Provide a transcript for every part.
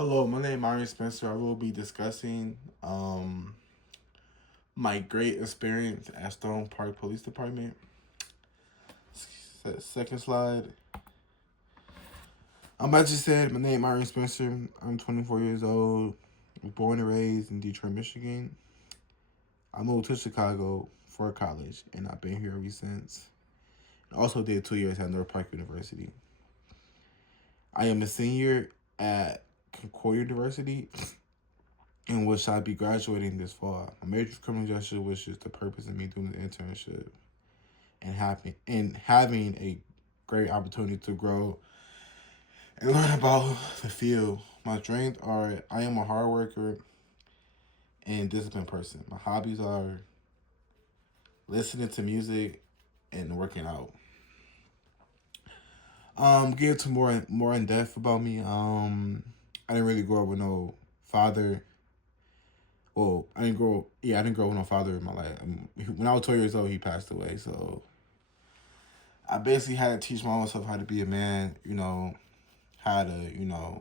Hello, my name is Myron Spencer. I will be discussing my great experience at Stone Park Police Department. Second slide. I just said my name is Myron Spencer. I'm 24 years old. Born and raised in Detroit, Michigan. I moved to Chicago for college, and I've been here ever since. I also did 2 years at North Park University. I am a senior at Concordia University, in which I'll be graduating this fall. My major is criminal justice, which is the purpose of me doing the internship and having a great opportunity to grow and learn about the field. My strengths are I am a hard worker and disciplined person. My hobbies are listening to music and working out. Get to more in depth about me. I didn't really grow up with no father. Well, I didn't grow. Yeah, I didn't grow up with no father in my life. When I was 12 years old, he passed away. So I basically had to teach myself how to be a man. How to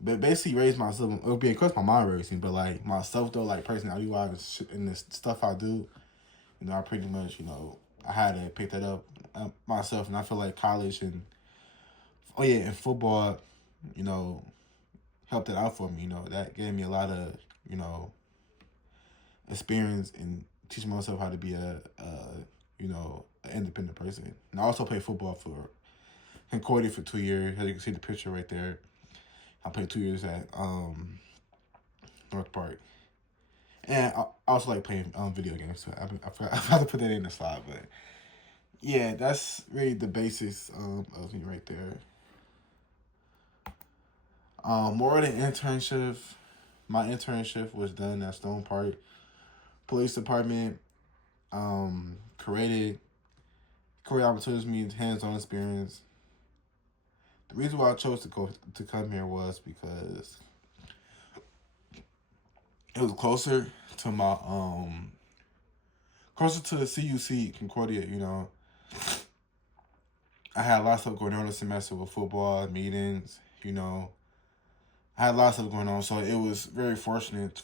but basically raise myself. It would be of course my mom raised me, but like myself though, like personality wise and the stuff I do, I pretty much I had to pick that up myself, and I feel like college and and football, you know, helped it out for me. That gave me a lot of you know experience in teaching myself how to be an independent person. And I also played football for Concordia for 2 years. As you can see the picture right there, I played 2 years at North Park. And I also like playing video games too. I forgot to put that in the slide, but yeah, that's really the basis of me right there. More of the internship. My internship was done at Stone Park Police Department. Created career opportunities means hands-on experience. The reason why I chose to come here was because it was closer to the CUC Concordia. I had a lot of stuff going on this semester with football meetings. I had lots of stuff going on, so it was very fortunate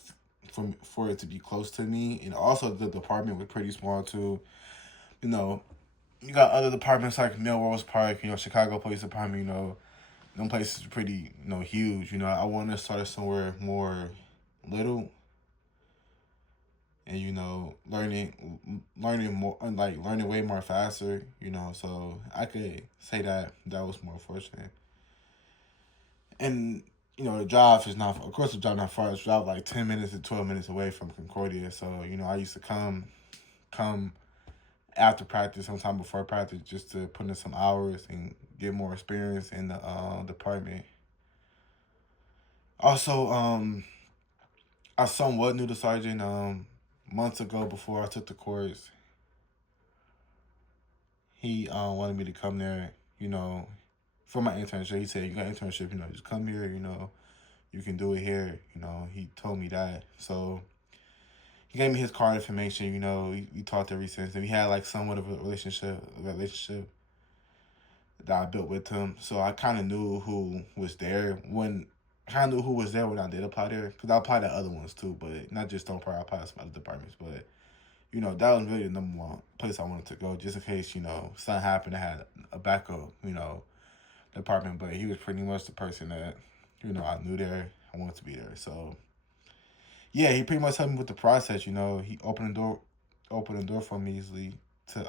for it to be close to me, and also the department was pretty small too. You know, you got other departments like Melrose Park, Chicago Police Department. Them places are pretty huge. I want to start somewhere more little, and learning more, like learning way more faster. So I could say that was more fortunate. And the job is not, of course, the job not far. It's job like 10 minutes to 12 minutes away from Concordia. So I used to come after practice, sometime before practice, just to put in some hours and get more experience in the department. Also, I somewhat knew the sergeant months ago before I took the course. He wanted me to come there, for my internship. He said, "You got an internship, just come here, you can do it here." He told me that. So he gave me his card information. We talked ever since, and we had like somewhat of a relationship that I built with him. So I kind of knew who was there when. Kind of knew who was there when I did apply there, because I applied to other ones too, but not just Stone Park. I applied to some other departments, but that was really the number one place I wanted to go, just in case something happened. I had a backup, department, but he was pretty much the person that I knew there. I wanted to be there, so yeah, he pretty much helped me with the process. He opened the door for me easily to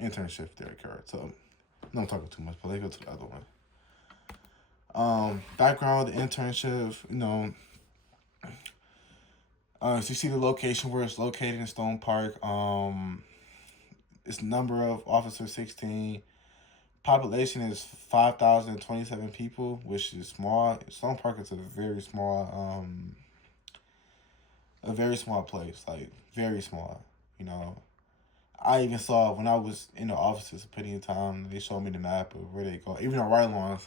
internship there, Kurt. So no, I'm talking too much, but let's go to the other one. Background, the internship, so you see the location where it's located in Stone Park. It's number of officers 16. Population is 5,027 people, which is small. Stone Park is a very small place, like very small. You know, I even saw when I was in the offices plenty of time. They showed me the map of where they go. Even on ride alongs,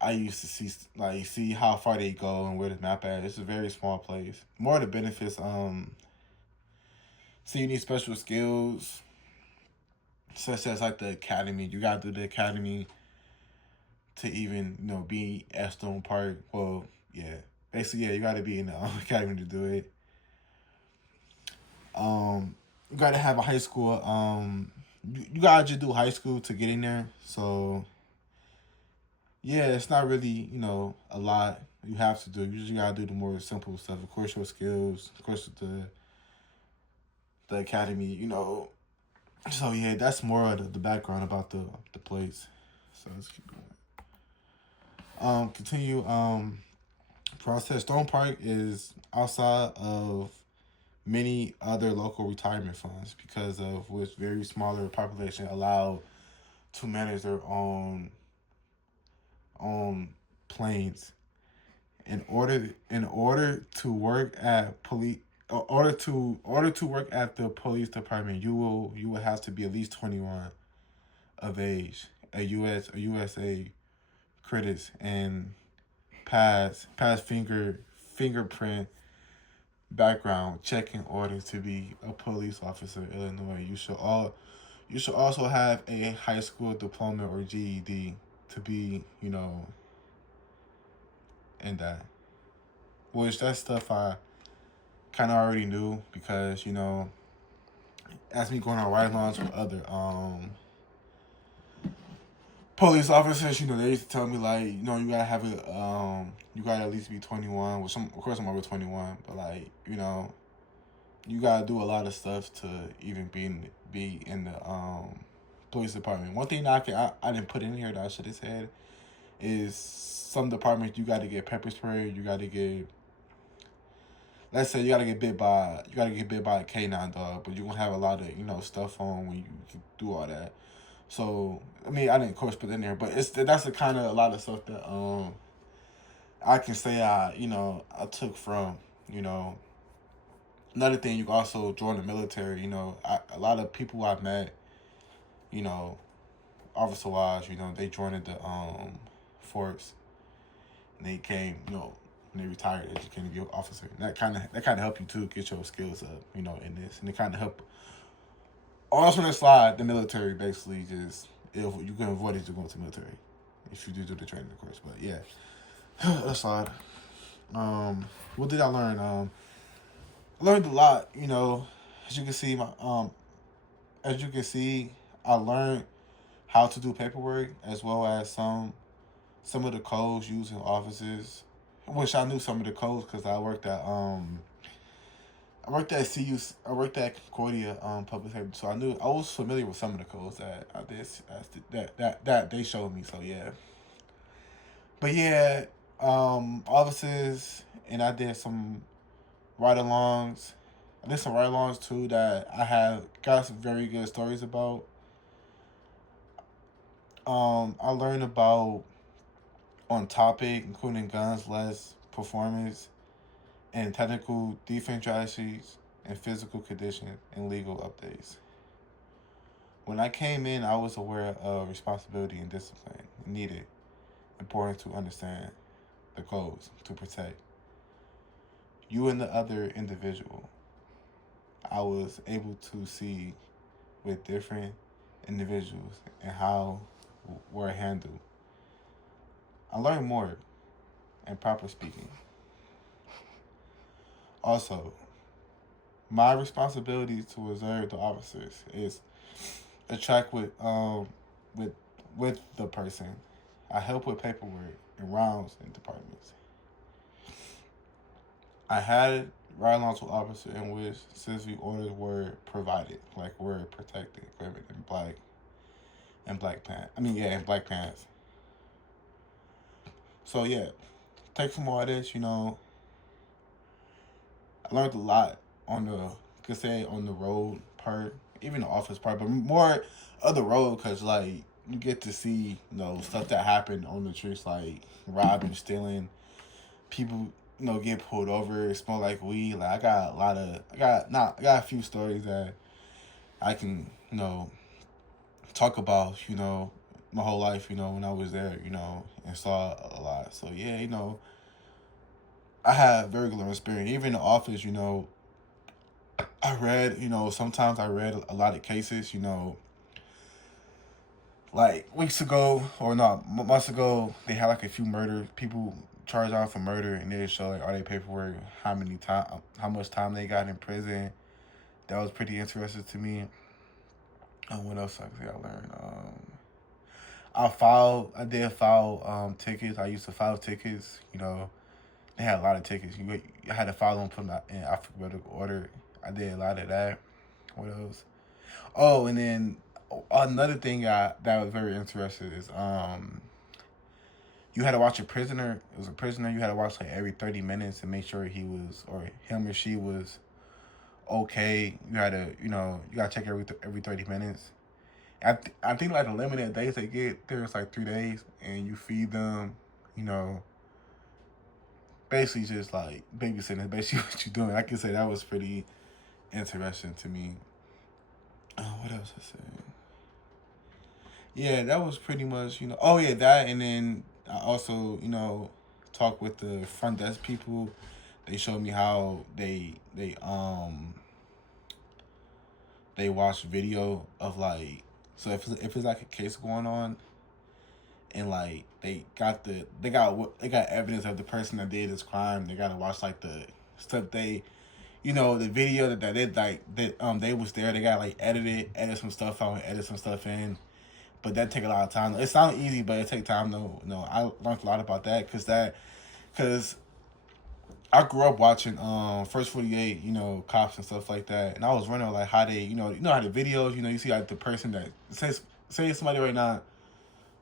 I used to see how far they go and where the map at. It's a very small place. More of the benefits, so you need special skills such as like the academy. You gotta do the academy. to even be at Stone Park. Well, yeah, basically, yeah, you got to be in the academy to do it. You got to have a high school. You gotta just do high school to get in there. So yeah, it's not really a lot you have to do. You just gotta do the more simple stuff. Of course, your skills. Of course, the academy. So yeah, that's more of the background about the place. So let's keep going. Continue. Process. Stone Park is outside of many other local retirement funds because of which very smaller population allowed to manage their own planes. In order to work at police, order to work at the police department, you will have to be at least 21 of age, a USA credits, and pass fingerprint background check in order to be a police officer in Illinois. You should also have a high school diploma or GED to be in that. Which that stuff I kind of already knew because as me going on ride-alongs with other police officers, they used to tell me like, you gotta have it, you gotta at least be 21. Well, of course, I'm over 21, but like, you gotta do a lot of stuff to even be in the police department. One thing that I didn't put in here that I should have said is some departments you got to get pepper spray, you got to get. Let's say you gotta get bit by a canine dog, but you're gonna have a lot of stuff on when you do all that. So I mean, I didn't of course put it in there, but that's the kind of a lot of stuff that I can say I took from you know another thing. You can also join the military. A lot of people I've met, you know officer wise, they joined the force and they came when they retired, they just came to be an officer. And that kind of help you too get your skills up in this, and it kind of help. Also, on the slide, the military basically just if you can avoid it, to go to the military if you do the training, of course. But yeah, that's slide. What did I learn? I learned a lot. As you can see, I learned how to do paperwork as well as some of the codes used in offices. I wish I knew some of the codes because I worked at CU. I worked at Concordia Public Safety, so I was familiar with some of the codes that I did that they showed me. So yeah, but yeah, offices, and I did some ride-alongs. I did some ride-alongs too that I have got some very good stories about. I learned about on topic, including guns, less performance, and technical defense strategies, and physical condition and legal updates. When I came in, I was aware of responsibility and discipline needed, important to understand the codes to protect you and the other individual. I was able to see with different individuals and how were handled. I learned more in proper speaking. Also, my responsibility to observe the officers is attract with with the person. I help with paperwork and rounds in departments. I had ride-alongs with officers in which specific orders were provided, like were protected equipment and black pants. I mean, yeah, and black pants. So yeah, take from all this, I learned a lot on the could say on the road part, even the office part, but more of the road because like you get to see stuff that happened on the streets like robbing, stealing, people get pulled over, smell like weed. Like I got a few stories that I can talk about my whole life when I was there and saw a lot. So yeah, I had very good experience. Even in the office, I read, sometimes I read a lot of cases, like weeks ago or not months ago, they had like a few murder people charged out for murder, and they show like all their paperwork, how much time they got in prison. That was pretty interesting to me. What else I learned? I did file tickets. I used to file tickets. You know, they had a lot of tickets. You had to file them, put them in alphabetical order. I did a lot of that. What else? Oh, and then another thing that was very interesting is you had to watch a prisoner. It was a prisoner. You had to watch like every 30 minutes and make sure he was or him or she was okay. You had to you gotta check every 30 minutes. I think like the limited days they get there's like 3 days, and you feed them. You know, basically just like babysitting. Basically what you're doing. I can say that was pretty interesting to me. What else I said? Yeah, that was pretty much Oh yeah, that, and then I also talk with the front desk people. They showed me how they watch video of like, so if it's like a case going on, and like they got evidence of the person that did this crime. They gotta watch like the stuff the video that they they was there. They got like edit some stuff out and edit some stuff in. But that take a lot of time. It sounds easy, but it take time. No, I learned a lot about that because I grew up watching First 48, cops and stuff like that, and I was wondering like how they, how the videos, you see like the person that say somebody right now,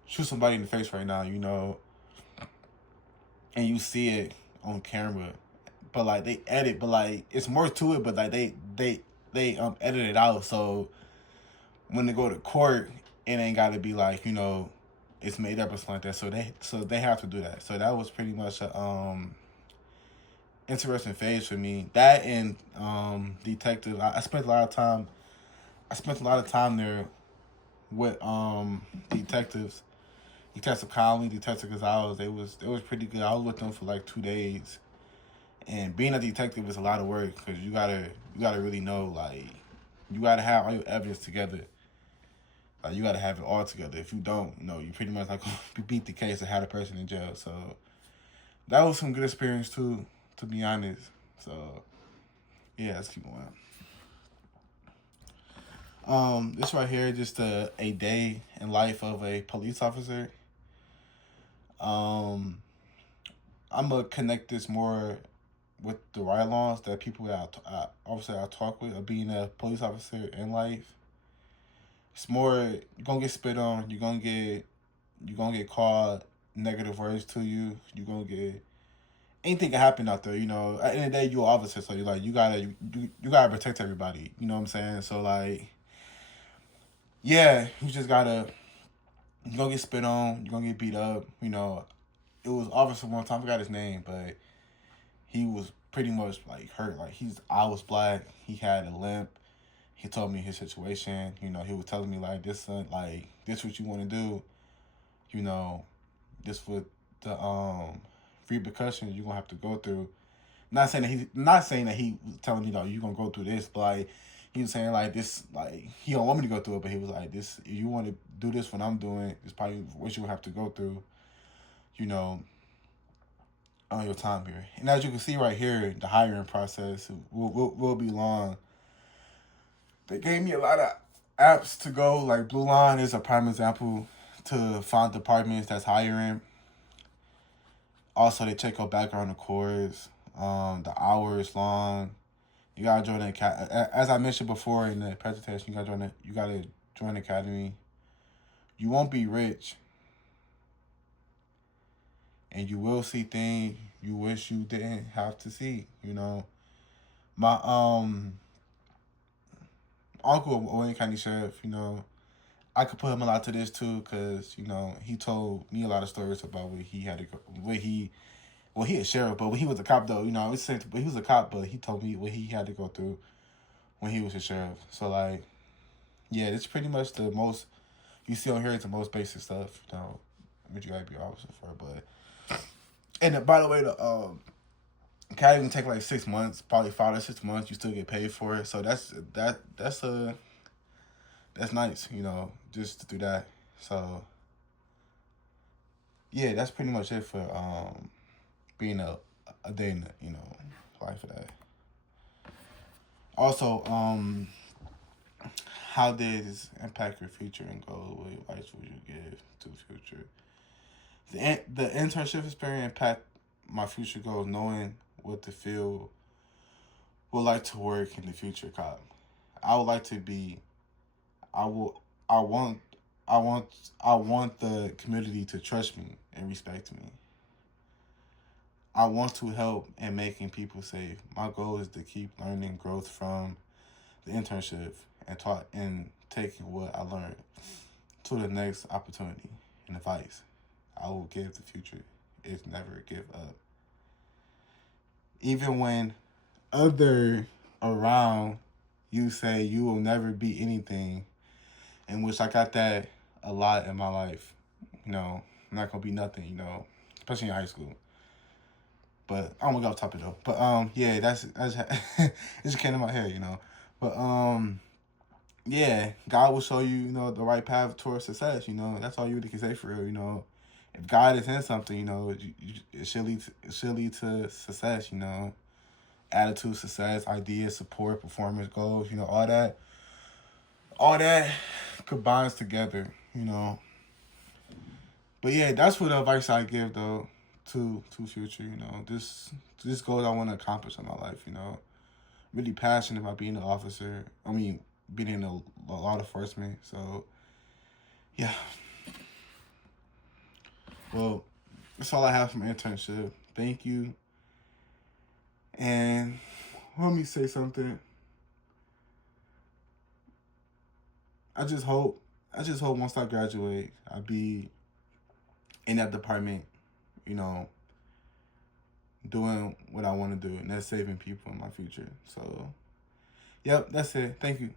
shoot somebody in the face right now, and you see it on camera, but like they edit, but like it's more to it, but like they edit it out, so when they go to court, it ain't got to be like it's made up or something like that. So they have to do that. So that was pretty much a interesting phase for me. That and detective. I spent a lot of time. I spent a lot of time there with detectives. Detective Conley, Detective Gonzalez. They was pretty good. I was with them for like 2 days. And being a detective is a lot of work because you gotta really know, like, you gotta have all your evidence together. Like, you gotta have it all together. If you don't, you pretty much like beat the case and have the person in jail. So that was some good experience too, to be honest. So yeah, let's keep going. This right here, just a day in life of a police officer. Um, I'm gonna connect this more with the ride laws that people that obviously I talk with of being a police officer in life. It's more you're gonna get spit on. You're gonna get called negative words to you. You're gonna get anything can happen out there. At the end of the day, you're an officer, so you're like you gotta protect everybody. You know what I'm saying? So like, yeah, you just gotta you're gonna get spit on. You're gonna get beat up. It was officer one time. I forgot his name, but he was pretty much like hurt. Like I was black. He had a limp. He told me his situation. He was telling me like this, like this what you want to do. You know, this what the repercussions you're gonna have to go through. Not saying that he was telling me like you're gonna go through this, but like he was saying like this, like he don't want me to go through it, but he was like this. If you want to do this, what I'm doing, it's probably what you have to go through. You know, on your time here. And as you can see right here, the hiring process will be long. They gave me a lot of apps to go. Like Blue Line is a prime example to find departments that's hiring. Also, they check your background, of course. The hours long. You gotta join the as I mentioned before in the presentation. You gotta join the academy. You won't be rich, and you will see things you wish you didn't have to see. My uncle, Wayne County Sheriff. I could put him a lot to this too, because he told me a lot of stories about what he had to go, well, he a sheriff, but when he was a cop though, but he was a cop, but he told me what he had to go through when he was a sheriff. So like, yeah, it's pretty much the most you see on here is the most basic stuff, what you gotta be an officer for. But and by the way, the can't even take like 6 months, probably 5 to 6 months. You still get paid for it, so that's nice, just to do that. So yeah, that's pretty much it for being a day in the, life of that. Also, how did this impact your future and goals? What advice would you give to the future? The internship experience impact my future goals, knowing what the field would like to work in the future. Cop, I would like to be. I will. I want. I want. I want the community to trust me and respect me. I want to help in making people safe. My goal is to keep learning growth from the internship and taught and taking what I learned to the next opportunity and advice I will give the future is never give up. Even when other around you say you will never be anything, in which I got that a lot in my life. I'm not gonna be nothing, especially in high school. But I don't want to go off topic though. But yeah, that's it just came to my head, But yeah, God will show you, the right path towards success. That's all you really can say for real. If God is in something, it should lead to success. Attitude, success, ideas, support, performance goals. All that combines together. But yeah, that's what the advice I give though to future. This goals I want to accomplish in my life. Really passionate about being an officer. I mean, being in a law enforcement. So yeah. Well, that's all I have from internship. Thank you. And let me say something. I just hope. I just hope once I graduate, I'll be in that department. You know, doing what I want to do, and that's saving people in my future. So, yep, that's it. Thank you.